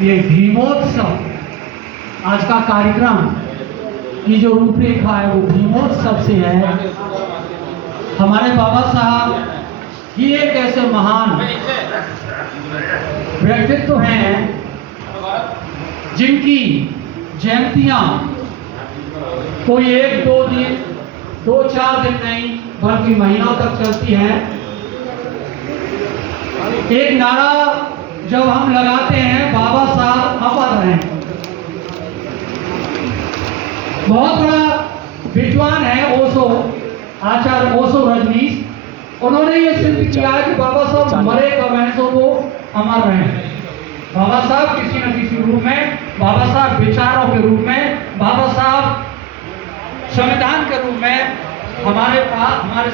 ये भीमोत्सव आज का कार्यक्रम की जो रूपरेखा है वो भीमोत्सव से है। हमारे बाबा साहब ये एक ऐसे महान व्यक्तित्व हैं जिनकी जयंतियां कोई एक दो दिन, दो चार दिन नहीं बल्कि महीनों तक चलती हैं। एक नारा जब हम लगाते हैं, बाबा साहब अमर हैं। बहुत बड़ा विद्वान है ओशो, आचार्य ओशो रजनीश। उन्होंने ये सिद्ध किया है कि बाबा साहब मरे कब हैं तो वो अमर रहे। बाबा साहब किसी न किसी रूप में, बाबा साहब विचारों के रूप में, बाबा साहब संविधान के रूप में हमारे पास, हमारे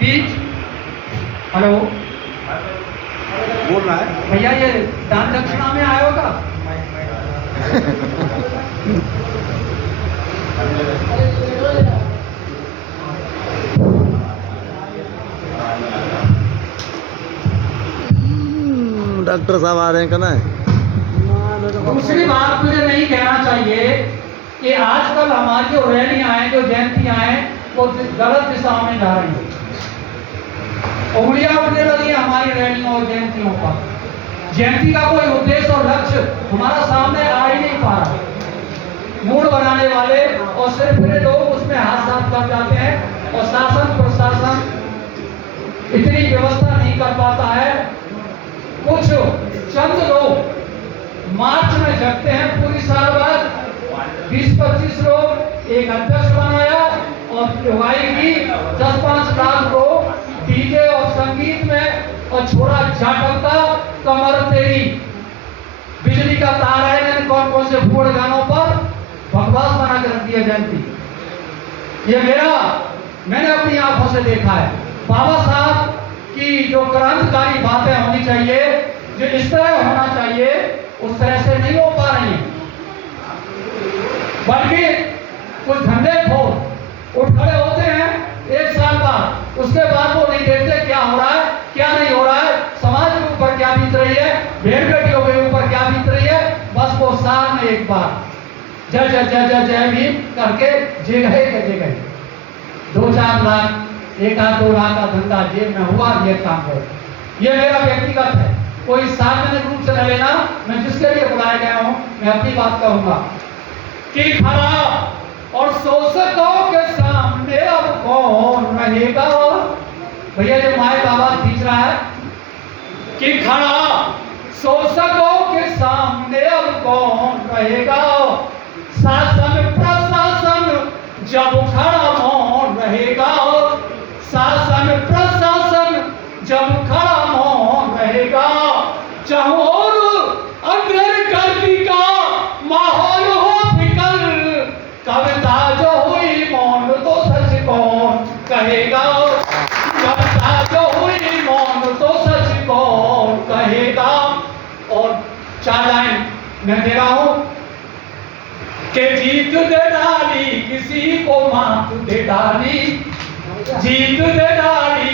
बीच। हेलो, बोल रहा है भैया, ये दान दक्षिणा में आया होगा? डॉक्टर साहब आ रहे हैं कहना है। दूसरी बात मुझे नहीं कहना चाहिए कि आजकल हमारी जो रैलियां हैं, जो जयंतियां हैं, वो गलत दिशा में जा रही हैं। उंगलियां उठने लगी हमारी रैलियों और जयंतियों का। जयंती का कोई उद्देश्य और लक्ष्य हमारा सामने आ ही नहीं पा रहा। मूड बनाने वाले और सिर्फ लोग उसमें हाथ साफ कर जाते हैं और शासन प्रशासन इतनी व्यवस्था नहीं कर पाता है। कुछ चंद लोग मार्च में जगते हैं, पूरी साल बाद 20-25 लोग एक अध्यक्ष बनाया और अगुवाई की, 10-5 लाख लोग डीजे और संगीत में और छोड़ा जाटव का कमर तेरी। बिजली का तार है, मैंने कौन कौन से फूड़ गानों पर बकवास बना के रख दिया जयंती। ये मैंने अपनी आंखों से देखा है। बाबा साहब की जो क्रांतिकारी बातें होनी चाहिए, जो इस तरह होना चाहिए, उस तरह से नहीं हो पा रही है। बल्कि कुछ धंधे खोर उठ खड़े होते हैं एक साल बाद, उसके बाद वो नहीं देखते क्या हो रहा है, क्या नहीं हो रहा है, समाज के ऊपर क्या बीत रही है, भेड़ बेटियों के ऊपर क्या बीत रही है। बस वो साल में एक बार जय जय जय जय जय भीम करके जे गए 2-4 लाख, 1-2 लाख का धंधा जेब में हुआ, ये काम है। ये मेरा व्यक्तिगत है, कोई सार्वजनिक रूप से न लेना। मैं जिसके लिए बुलाया गया हूं, मैं अपनी बात कहूंगा कि खड़ा और शोषकों के सामने अब कौन रहेगा। भैया ये माइक आवाज खींच रहा है कि खड़ा शोषकों के सामने अब कौन रहेगा। शासन प्रशासन जब खड़ा मौन रहेगा, शासन प्रशासन जब खड़ा मौन रहेगा। चाहोर अंधेर गर्मी का माहौल हो फिकल, कविता जो हुई मौन तो सच कौन कहेगा। कविता जो हुई मौन तो सच कौन कहेगा। और 4 लाइन मैं दे रहा हूं कि जीत दे डाली किसी को मात दे डाली, जीत दे डाली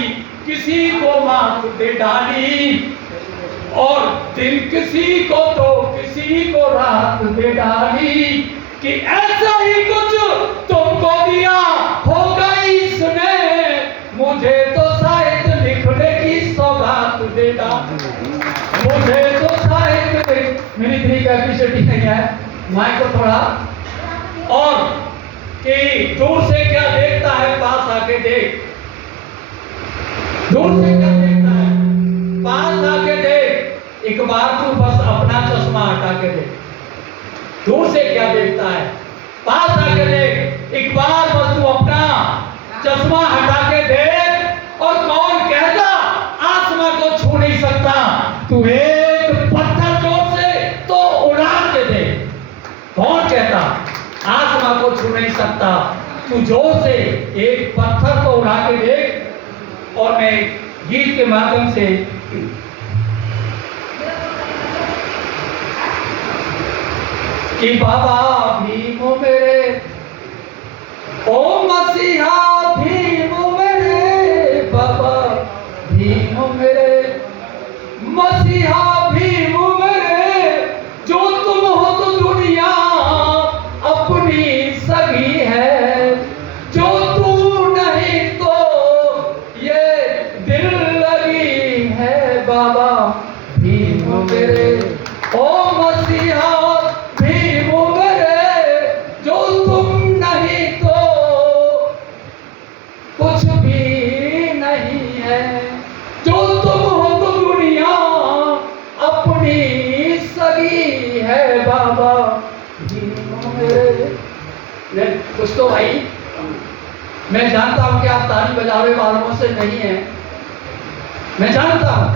किसी को मात दे डाली, और दिन किसी को तो किसी को रात दे डाली। कि ऐसा ही कुछ तुमको दिया होगा इसने, मुझे तो शायद लिखने की सौगात दे डाली। मुझे तो शायद, मेरी इतनी कैपेसिटी नहीं है, माइक को थोड़ा। और कि दूर से क्या देखता है पास आके देख, दूर से क्या देखता है पास आके देख, एक बार तू बस अपना चश्मा हटा के देख। दूर से क्या देखता है पास आके देख, एक बार बस तू अपना चश्मा हटा के देख। और कौन कहता आसमां को छू नहीं सकता, तू एक पत्थर जोर से तो उड़ा के देख। कौन कहता आसमां को छू नहीं सकता, तू जोर से एक पत्थर को उड़ा के देख। और मैं गीत के माध्यम से कि बाबा भीम मेरे, ओ मसीहा भीम मेरे, बाबा भीम मेरे, मसीहा भीम मेरे, जो कुछ तो भाई, मैं जानता हूं कि आप ताली बजाने वालों से नहीं हैं, मैं जानता हूं,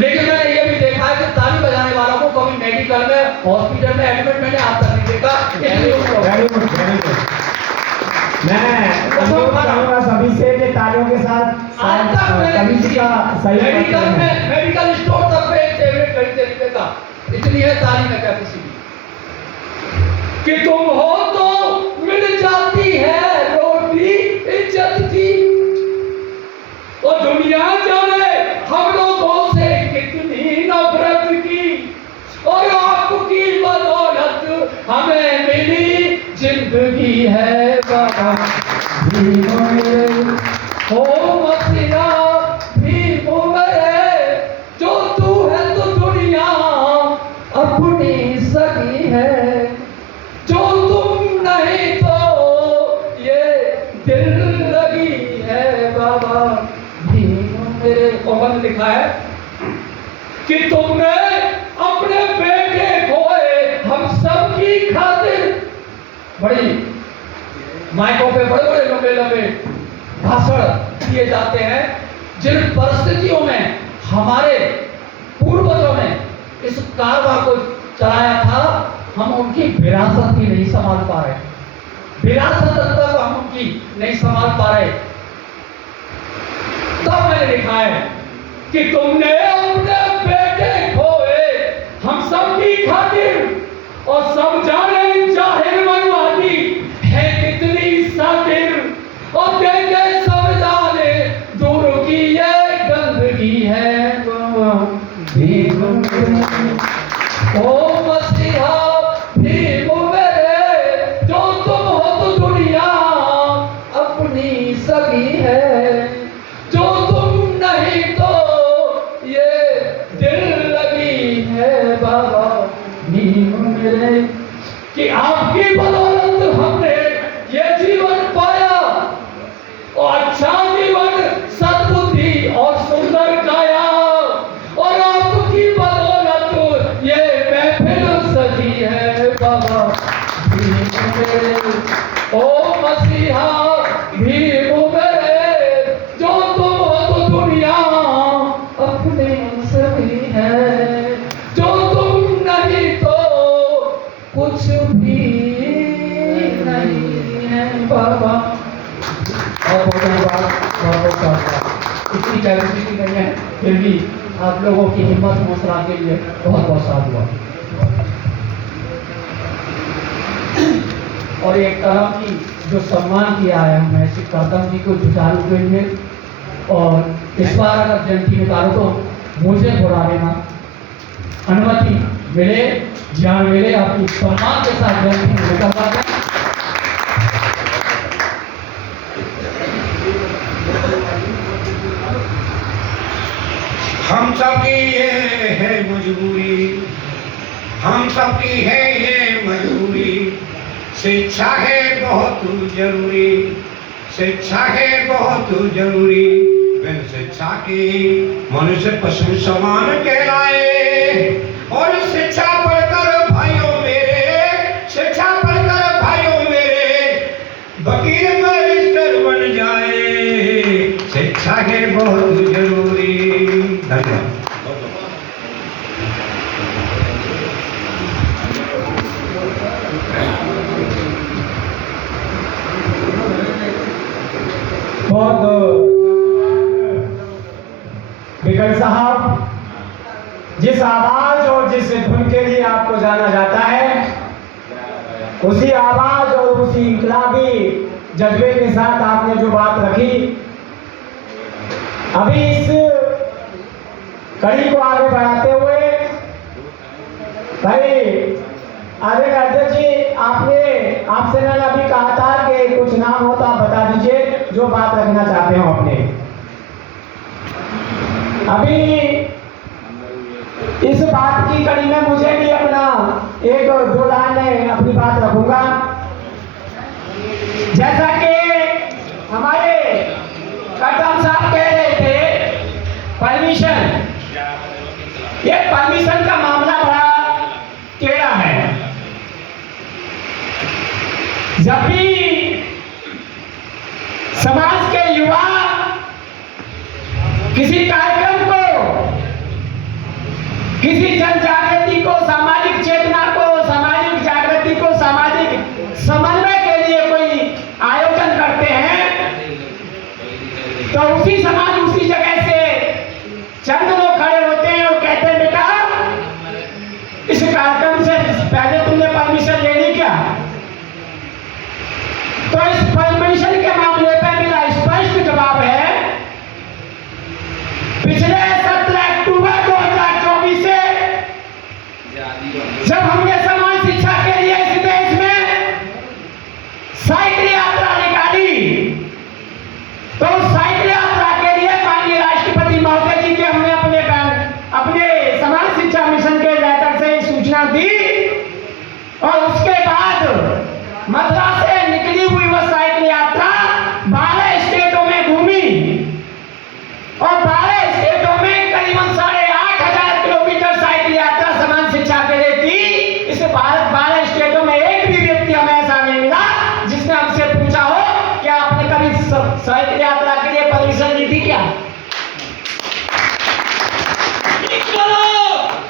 लेकिन मैंने ये भी देखा है कि ताली बजाने वालों को कभी मेडिकल में, हॉस्पिटल में एडमिट मैंने आज तक नहीं देखा। Very good, very good. मैं अनुरोध करूंगा सभी से कि तालियों के साथ आज तक सभी का सही मेडिकल स्टोर तक पे एक टेबलेट खरीदते रुपए का, इतनी है ताली में क्या किसी की कि तुम हो तो मिल जाती है रोटी इज्जत की, और दुनिया जाने हम लोगों से कितनी नफरत की, और आपकी बदौलत हमें मिली जिंदगी है बाबा भीम मेरे, हो मसीहा भीम मेरे, जो तू है तो दुनिया अपनी सगी है, जो तुम नहीं तो ये दिल लगी है बाबा भीम मेरे। और लिखा है कि तुमने अपने बेटे खोए हम सब की खातिर, बड़ी माइकों पे बड़े बड़े लंबे लंबे भाषण दिए जाते हैं, जिन परिस्थितियों में हमारे पूर्वजों ने इस कारवा को चलाया था, हम उनकी विरासत ही नहीं संभाल पा रहे, विरासत तक हम उनकी नहीं संभाल पा रहे। तब मैंने लिखा है कि तुमने अपने बेटे खोए हम सब की खातिर, और सब जाने जाहिर मनवादी है कितनी सातिर, और देखे सब जाने दूर की ये गंदगी है भीम मेरे, ओ मसीहा भीम मेरे, जो तुम हो तो दुनिया अपनी सगी है, जो तुम नहीं तो ये दिल लगी है बाबा भीम मेरे, कि आपकी बदौलत हमने ये जीवन पाया, और अच्छा जीवन सद्बुद्धि और सुंदर काया, और आपकी बदौलत ये महफिल सजी है बाबा भीम मेरे, ओ मसीहा भीम मेरे, जो तुम हो तो दुनिया अपने सभी है, जो तुम नहीं तो कुछ भी नहीं है बाबा। और बहुत धन्यवाद, बहुत बहुत इतनी कैपेसिटी नहीं है, फिर भी आप लोगों की हिम्मत हौसला के लिए बहुत बहुत साधुवाद। और एक तरह की जो सम्मान किया है मैं श्री करदम जी को जुटाने के लिए, और इस बार अगर जयंती निकालो तो मुझे बुला लेना, अनुमति मिले ज्ञान मिले, आपकी सम्मान के साथ जयंती निकलवा दें। हम सबकी ये है मजबूरी, हम सबकी है ये मजबूरी, शिक्षा है बहुत जरूरी, शिक्षा है बहुत जरूरी, बिन शिक्षा की मनुष्य पशु समान कहलाए, और शिक्षा पढ़कर भाइयों मेरे, शिक्षा पढ़कर भाइयों मेरे, वकील बैरिस्टर बन जाए, शिक्षा है बहुत जरूरी। धन्यवाद। बिगड़ साहब, जिस आवाज और जिस धुन के लिए आपको जाना जाता है, उसी आवाज और उसी इनकलाबी जज्बे के साथ आपने जो बात रखी, अभी इस कड़ी को आगे बढ़ाते हुए भाई आदरणीय अध्यक्ष जी, आपसे मैंने अभी कहा था कि कुछ नाम हो तो आप बता दीजिए जो बात रखना चाहते हो अपने। अभी इस बात की कड़ी में मुझे भी अपना एक दो लाइन अपनी बात रखूंगा। जैसा कि हमारे करदम साहब कह रहे थे, परमिशन, ये परमिशन का मामला बड़ा टेढ़ा है। जब भी समाज के युवा किसी कार्यक्रम को, किसी जन जागृति को, सामाजिक चेतना को, सामाजिक जागृति को, सामाजिक समन्वय के लिए कोई आयोजन करते हैं, तो उसी समाज उसी जगह से चंद लोग खड़े होते हैं और कहते हैं बेटा इस कार्यक्रम से पहले तुमने परमिशन ले ली क्या? तो इस परमिशन के मामले पर मेरा स्पष्ट जवाब है, पिछले 17 अक्टूबर 2024 से जब हमने समान शिक्षा के लिए इस देश में साइकिल यात्रा निकाली, तो साइकिल यात्रा के लिए माननीय राष्ट्रपति महोदय जी के हमने अपने समाज शिक्षा मिशन के लेटर से सूचना दी और उसके बाद मद्रास से निकली हुई वह साइकिल यात्रा 12 स्टेटों में घूमी और 12 स्टेटों में करीबन 8,500 किलोमीटर साइकिल यात्रा समान शिक्षा के लिए की। इस 12 स्टेटों में एक भी व्यक्ति हमें ऐसा नहीं मिला जिसने हमसे पूछा हो क्या आपने कभी साइकिल यात्रा के लिए परमिशन ली थी क्या?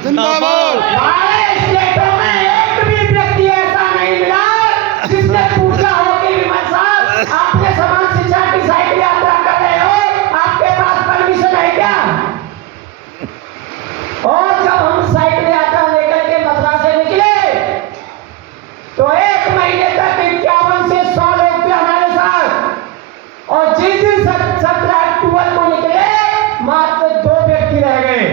जिंदाबाद। 12 स्टेटों में एक भी व्यक्ति ऐसा नहीं मिला जिसने पूछा हो कि विमल साहब आपने समान शिक्षा की साइकिल यात्रा कर रहे हो, आपके पास परमिशन है क्या? और जब हम साइकिल यात्रा लेकर के मद्रास से निकले तो 1 महीने तक 51 से 100 लोग थे हमारे साथ और जिस दिन 17 अक्टूबर को निकले मात्र 2 व्यक्ति रह गए,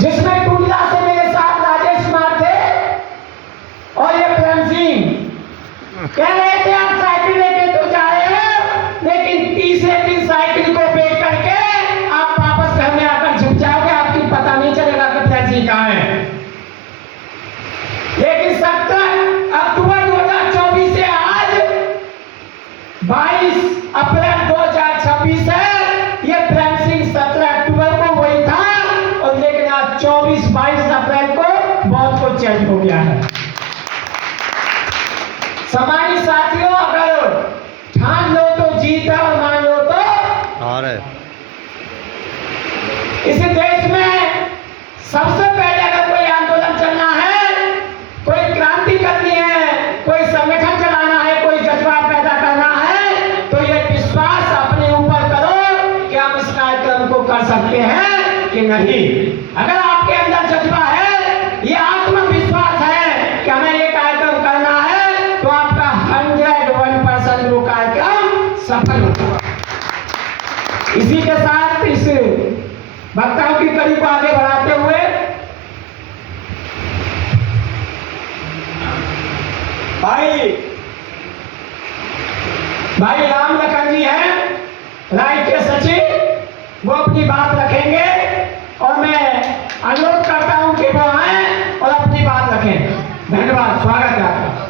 जिसमें टूंडला से मेरे साथ राजेश कुमार थे और ये प्रेम सिंह। कह रहे थे आप साइकिल लेके तो जा रहे हो लेकिन तीसरे दिन साइकिल को बेच करके आप वापस घर में आकर झुक जाओगे, आपकी पता नहीं चलेगा कि प्रेम सिंह कहाँ है। लेकिन 17 अक्टूबर 2024 से आज 22 अप्रैल 2026 है, ये प्रेम सिंह 17 अक्टूबर को वही था और लेकिन आज 24-22 अप्रैल को बहुत कुछ चेंज हो गया है। समाज साथियों, अगर ठान लो तो जीत है और मान लो तो हार है। इस देश में सबसे पहले अगर कोई आंदोलन चलना है, कोई क्रांति करनी है, कोई संगठन चलाना है, कोई जज्बा पैदा करना है, तो ये विश्वास अपने ऊपर करो कि हम इस कार्यक्रम को कर सकते हैं कि नहीं। अगर आपके अंदर जज्बा है, ये आत्मविश्वास है कि हमें ये कार्यक्रम करना है, तो आपका 101% वो कार्यक्रम सफल होगा। इसी के साथ इस वक्ताओं की कड़ी को आगे बढ़ाते हुए भाई राम लखन जी हैं राष्ट्रीय सचिव, वो अपनी बात रखेंगे और मैं अनुरोध करता हूं कि वो आए और अपनी बात रखें। धन्यवाद, स्वागत है आपका।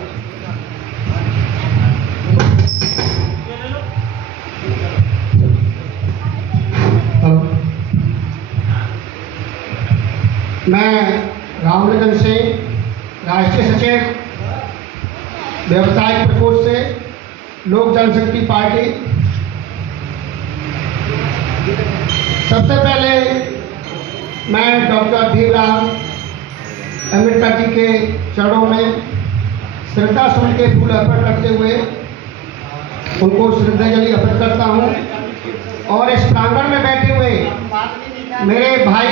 मैं रामलखन सिंह, राष्ट्रीय सचिव व्यवसायिक प्रकोष्ठ से लोक जनशक्ति पार्टी। सबसे पहले मैं डॉक्टर भीमराव अम्बेडकर जी के चरणों में श्रद्धा सुमन के फूल अर्पण करते हुए उनको श्रद्धांजलि अर्पित करता हूं और इस प्रांगण में बैठे हुए मेरे भाई